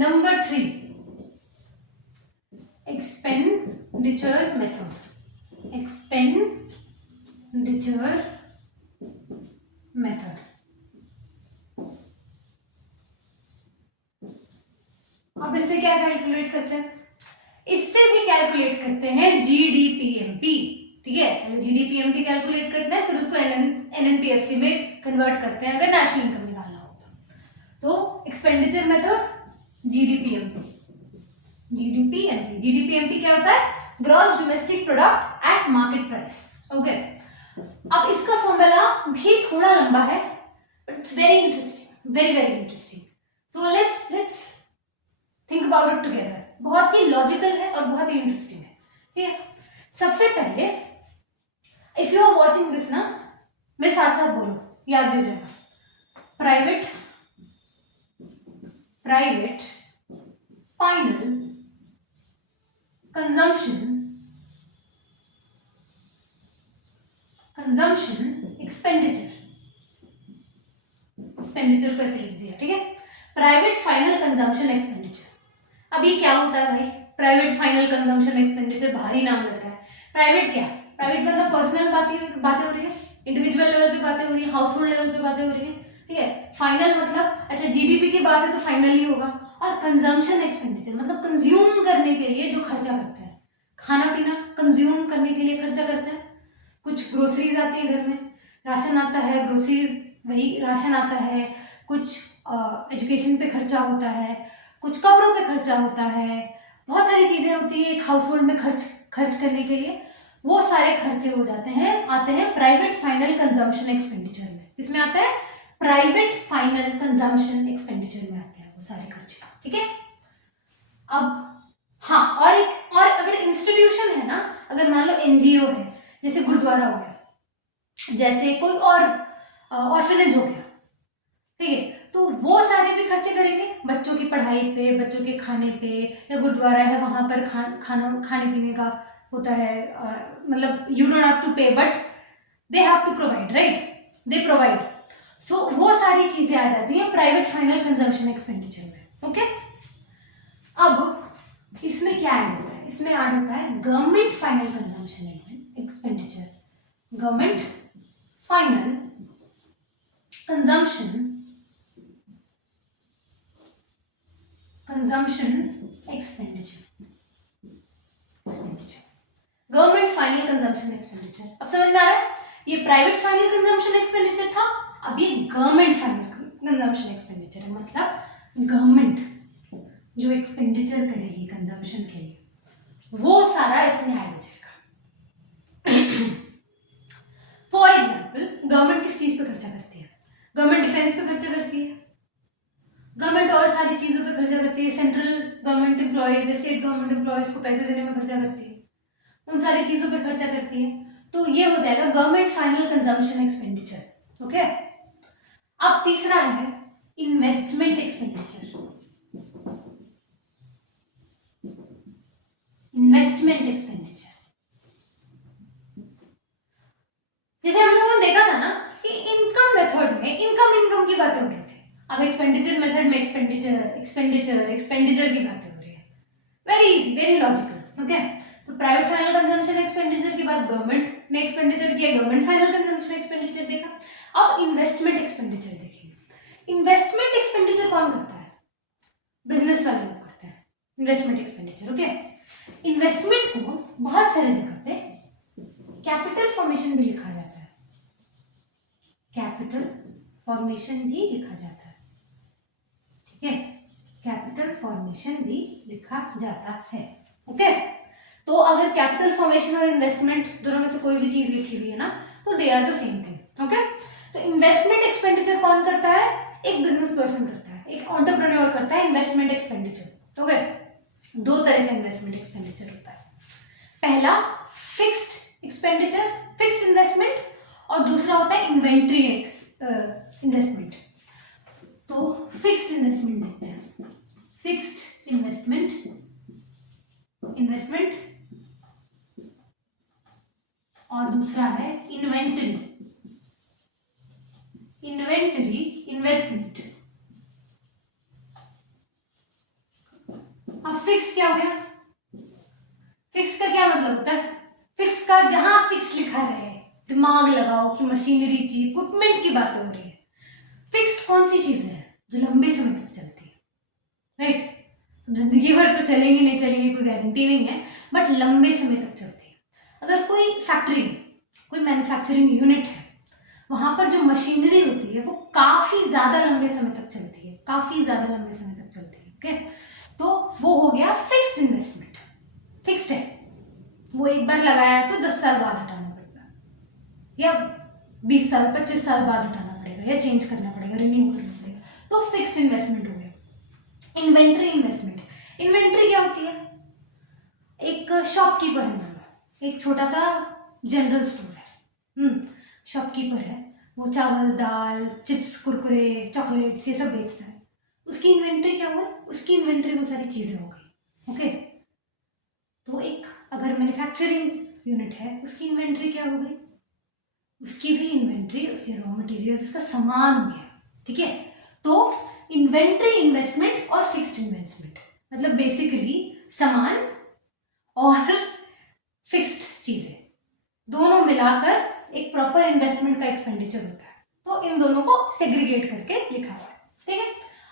Number 3, expenditure method. Expenditure method. अब इससे क्या कैलकुलेट करते हैं? इससे भी कैलकुलेट करते हैं जीडीपीएमपी. ठीक है, जीडीपीएमपी कैलकुलेट करते हैं, फिर उसको एनएनपीएफसी में कन्वर्ट करते हैं अगर नेशनल इनकम निकालना हो तो एक्सपेंडिचर मेथड, जीडीपीएमपी. जीडीपीएमपी क्या होता है? Gross domestic product at market price. Okay, अब इसका फॉर्मूला भी थोड़ा लंबा है, but it's very interesting, very very interesting. So let's think about it together. बहुत ही लॉजिकल है और बहुत ही इंटरेस्टिंग है. ठीक है, सबसे पहले if you are watching this ना, मेरे साथ साथ बोलो, याद भी जाएगा. प्राइवेट फाइनल कंजम्पशन एक्सपेंडिचर को ऐसे लिख दिया. ठीक है, प्राइवेट फाइनल कंजम्पशन एक्सपेंडिचर. अब ये क्या होता है भाई? प्राइवेट फाइनल कंजम्पशन एक्सपेंडिचर, भारी नाम लग रहा है. प्राइवेट क्या? प्राइवेट मतलब पर्सनल बातें हो रही है, इंडिविजुअल लेवल पे बातें हो रही है, हाउस होल्ड लेवल पे बातें हो रही है. ठीक है, फाइनल मतलब अच्छा जीडीपी की बात है तो फाइनल ही होगा. और कंजम्पशन एक्सपेंडिचर मतलब कंज्यूम करने के लिए जो खर्चा करते हैं, खाना पीना कंज्यूम करने के लिए खर्चा करते हैं. कुछ ग्रोसरीज आती है घर में, राशन आता है, ग्रोसरीज वही राशन आता है, कुछ एजुकेशन पे खर्चा होता है, कुछ कपड़ों पे खर्चा होता है, बहुत सारी चीजें होती है एक हाउस होल्ड में खर्च करने के लिए. वो सारे खर्चे हो जाते हैं, आते हैं प्राइवेट फाइनल कंजम्पशन एक्सपेंडिचर में. इसमें आता है प्राइवेट फाइनल कंजम्पशन एक्सपेंडिचर में आते हैं वो सारे खर्चे. ठीक है, अब हाँ, और अगर इंस्टीट्यूशन है ना, अगर मान लो एनजीओ है, जैसे गुरुद्वारा हो गया, जैसे कोई और ऑर्फनेज हो गया. ठीक है, तो वो सारे भी खर्चे करेंगे बच्चों की पढ़ाई पे, बच्चों के खाने पे, या गुरुद्वारा है वहां पर खाने पीने का होता है. मतलब you don't have to pay but they have to provide, right? They provide. So वो सारी चीजें आ जाती हैं प्राइवेट फाइनल कंजम्पशन एक्सपेंडिचर में. ओके, अब इसमें क्या ऐड होता है? इसमें ऐड होता है government final consumption expenditure. Government final consumption expenditure. Government final consumption expenditure. अब समझ में आ रहा है? ये प्राइवेट फाइनल कंजम्पशन एक्सपेंडिचर था, अब ये गवर्नमेंट फाइनल कंजम्पशन एक्सपेंडिचर है. मतलब गवर्नमेंट जो एक्सपेंडिचर करेगी कंजम्पशन के लिए, वो सारा इसमें ऐड हो जाएगा. फॉर एग्जाम्पल, गवर्नमेंट किस चीज पे खर्चा करती है? गवर्नमेंट डिफेंस पे खर्चा करती है, गवर्नमेंट और सारी चीजों पे खर्चा करती है, central government employees, state government employees को पैसे देने में खर्चा करती है, उन सारी चीजों पे खर्चा करती है. तो ये हो जाएगा government final consumption expenditure. Okay, अब तीसरा है इन्वेस्टमेंट एक्सपेंडिचर. इन्वेस्टमेंट एक्सपेंडिचर, जैसे हम लोगों ने देखा था ना कि इनकम मेथड में इनकम की बातें हो रही थी. अब एक्सपेंडिचर मेथड में एक्सपेंडिचर की बातें हो रही है. Very easy, very logical. Okay, तो प्राइवेट फाइनल कंजम्पशन एक्सपेंडिचर के बाद गवर्नमेंट ने एक्सपेंडिचर किया, गवर्नमेंट फाइनल कंजम्पशन एक्सपेंडिचर देखा. अब इन्वेस्टमेंट एक्सपेंडिचर देखेंगे. इन्वेस्टमेंट एक्सपेंडिचर कौन करता है? बिजनेस वाले लोग करते हैं इन्वेस्टमेंट एक्सपेंडिचर. ओके, इन्वेस्टमेंट को बहुत सारी जगह पे कैपिटल फॉर्मेशन भी लिखा जाता है. कैपिटल फॉर्मेशन भी लिखा जाता है. ठीक है, कैपिटल फॉर्मेशन भी लिखा जाता है. ओके, तो अगर कैपिटल फॉर्मेशन और इन्वेस्टमेंट दोनों में से कोई भी चीज लिखी हुई है ना, तो they are the same thing. Okay, तो इन्वेस्टमेंट एक्सपेंडिचर कौन करता है? एक बिजनेस पर्सन करता है, एक एंटरप्रेन्योर करता है इन्वेस्टमेंट एक्सपेंडिचर. ओके, दो तरह का इन्वेस्टमेंट एक्सपेंडिचर होता है. पहला फिक्स्ड एक्सपेंडिचर, फिक्स्ड इन्वेस्टमेंट, और दूसरा होता है इन्वेंट्री इन्वेस्टमेंट. तो फिक्स्ड इन्वेस्टमेंट देखते हैं. फिक्स्ड इन्वेस्टमेंट और दूसरा है इन्वेंटरी इन्वेस्टमेंट. फिक्स क्या हो गया? फिक्स का क्या मतलब होता है? फिक्स का जहां फिक्स लिखा रहे, दिमाग लगाओ कि मशीनरी की, इक्विपमेंट की बातें हो रही है। फिक्स्ड कौन सी चीज है? जो लंबे समय तक चलती है, राइट? जिंदगी भर तो चलेंगी नहीं चलेंगी कोई गारंटी नहीं है, बट लंबे समय तक चलती है। अगर कोई फैक्ट्री है, कोई मैन्युफैक्चरिंग यूनिट है, वहां पर जो मशीनरी होती है वो काफी ज्यादा लंबे समय तक चलती है, काफी ज्यादा लंबे समय तक चलती है। ओके, तो वो हो गया फिक्स्ड इन्वेस्टमेंट। फिक्स्ड है, वो एक बार लगाया तो 10 साल बाद हटाना पड़ेगा, या 20 साल 25 साल बाद हटाना पड़ेगा, या चेंज करना पड़ेगा, रिन्यू करना पड़ेगा। तो फिक्स्ड इन्वेस्टमेंट हो गया। इन्वेंट्री इन्वेस्टमेंट, इन्वेंट्री क्या होती है? एक शॉपकीपर है, मान लो एक छोटा सा जनरल स्टोर है, शॉपकीपर है, वो चावल दाल चिप्स कुरकुरे चॉकलेट्स ये सब बेचता है। उसकी इन्वेंट्री क्या हुआ? उसकी इन्वेंट्री वो सारी चीजें हो गई। ओके, तो एक अगर मैन्युफैक्चरिंग यूनिट है, उसकी इन्वेंट्री क्या हो गई? उसकी भी इन्वेंट्री, उसके रॉ मटेरियल्स, उसका सामान हो गया। ठीक है, तो इन्वेंट्री इन्वेस्टमेंट और फिक्स्ड इन्वेस्टमेंट मतलब बेसिकली सामान और फिक्स्ड चीजें दोनों मिलाकर एक प्रॉपर इन्वेस्टमेंट का एक्सपेंडिचर होता है। तो इन दोनों को सेग्रीगेट करके लिखा हुआ है। ठीक है,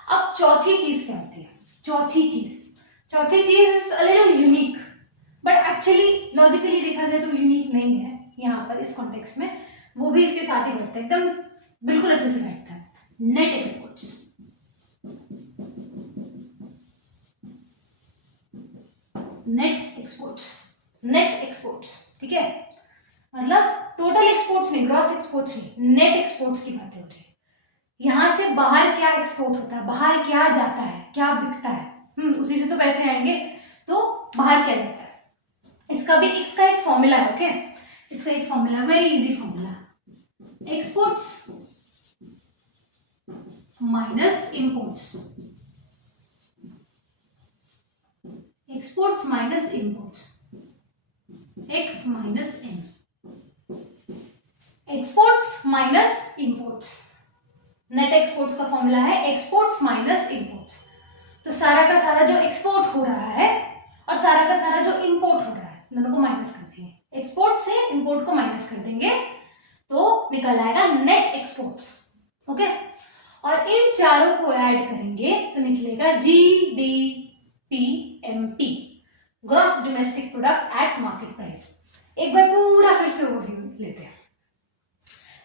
अब चौथी चीज क्या होती है? चौथी चीज is a little unique, but actually logically देखा जाए तो यूनिक नहीं है यहाँ पर इस कॉन्टेक्स्ट में, वो भी इसके साथ ही बैठता है, एकदम बिल्कुल अच्छे से बैठता है। Net exports. नेट एक्सपोर्ट्स, ठीक है, मतलब टोटल एक्सपोर्ट्स नहीं, ग्रॉस एक्सपोर्ट्स नहीं, नेट एक्सपोर्ट्स की बातें हो रही है। यहां से बाहर क्या एक्सपोर्ट होता है, बाहर क्या जाता है, क्या बिकता है, उसी से तो पैसे आएंगे, तो बाहर क्या जाता है, इसका एक फॉर्मूला है। ओके, इसका एक formula, very easy formula, exports minus imports, exports minus imports, X minus N, exports minus imports. Net exports का फॉर्मूला है एक्सपोर्ट्स माइनस इंपोर्ट्स। तो सारा का सारा जो एक्सपोर्ट हो रहा है और सारा का सारा जो इंपोर्ट हो रहा है, दोनों को माइनस कर देंगे, एक्सपोर्ट से इंपोर्ट को माइनस कर देंगे तो निकल आएगा नेट एक्सपोर्ट्स। ओके, और इन चारों को ऐड करेंगे तो निकलेगा GDPMP, gross domestic product at market price. एक बार पूरा फिर से ओवरव्यू लेते हैं।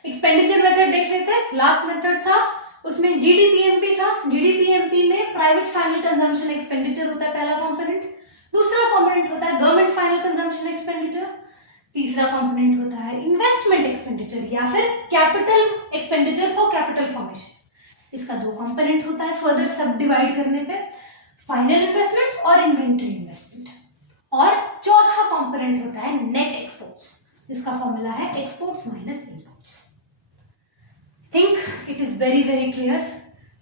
एक्सपेंडिचर मेथड देख लेते हैं, लास्ट मेथड था उसमें GDPMP था। GDPMP में प्राइवेट फाइनल कंजम्पशन एक्सपेंडिचर होता है पहला कंपोनेंट, दूसरा कंपोनेंट होता है गवर्नमेंट फाइनल कंजम्पशन एक्सपेंडिचर, तीसरा कंपोनेंट होता है इन्वेस्टमेंट एक्सपेंडिचर या फिर capital expenditure for capital formation. इसका दो कंपोनेंट होता है फर्दर सब डिवाइड करने पे, फाइनल इन्वेस्टमेंट और इन्वेंट्री इन्वेस्टमेंट। और चौथा कंपोनेंट होता है नेट एक्सपोर्ट्स, जिसका फॉर्मूला है exports minus imports. Think it is very very clear,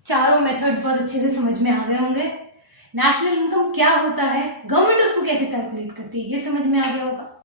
चारों मेथड्स बहुत अच्छे से समझ में आ गए होंगे। नेशनल इनकम क्या होता है, गवर्नमेंट उसको कैसे कैलकुलेट करती है, ये समझ में आ गया होगा।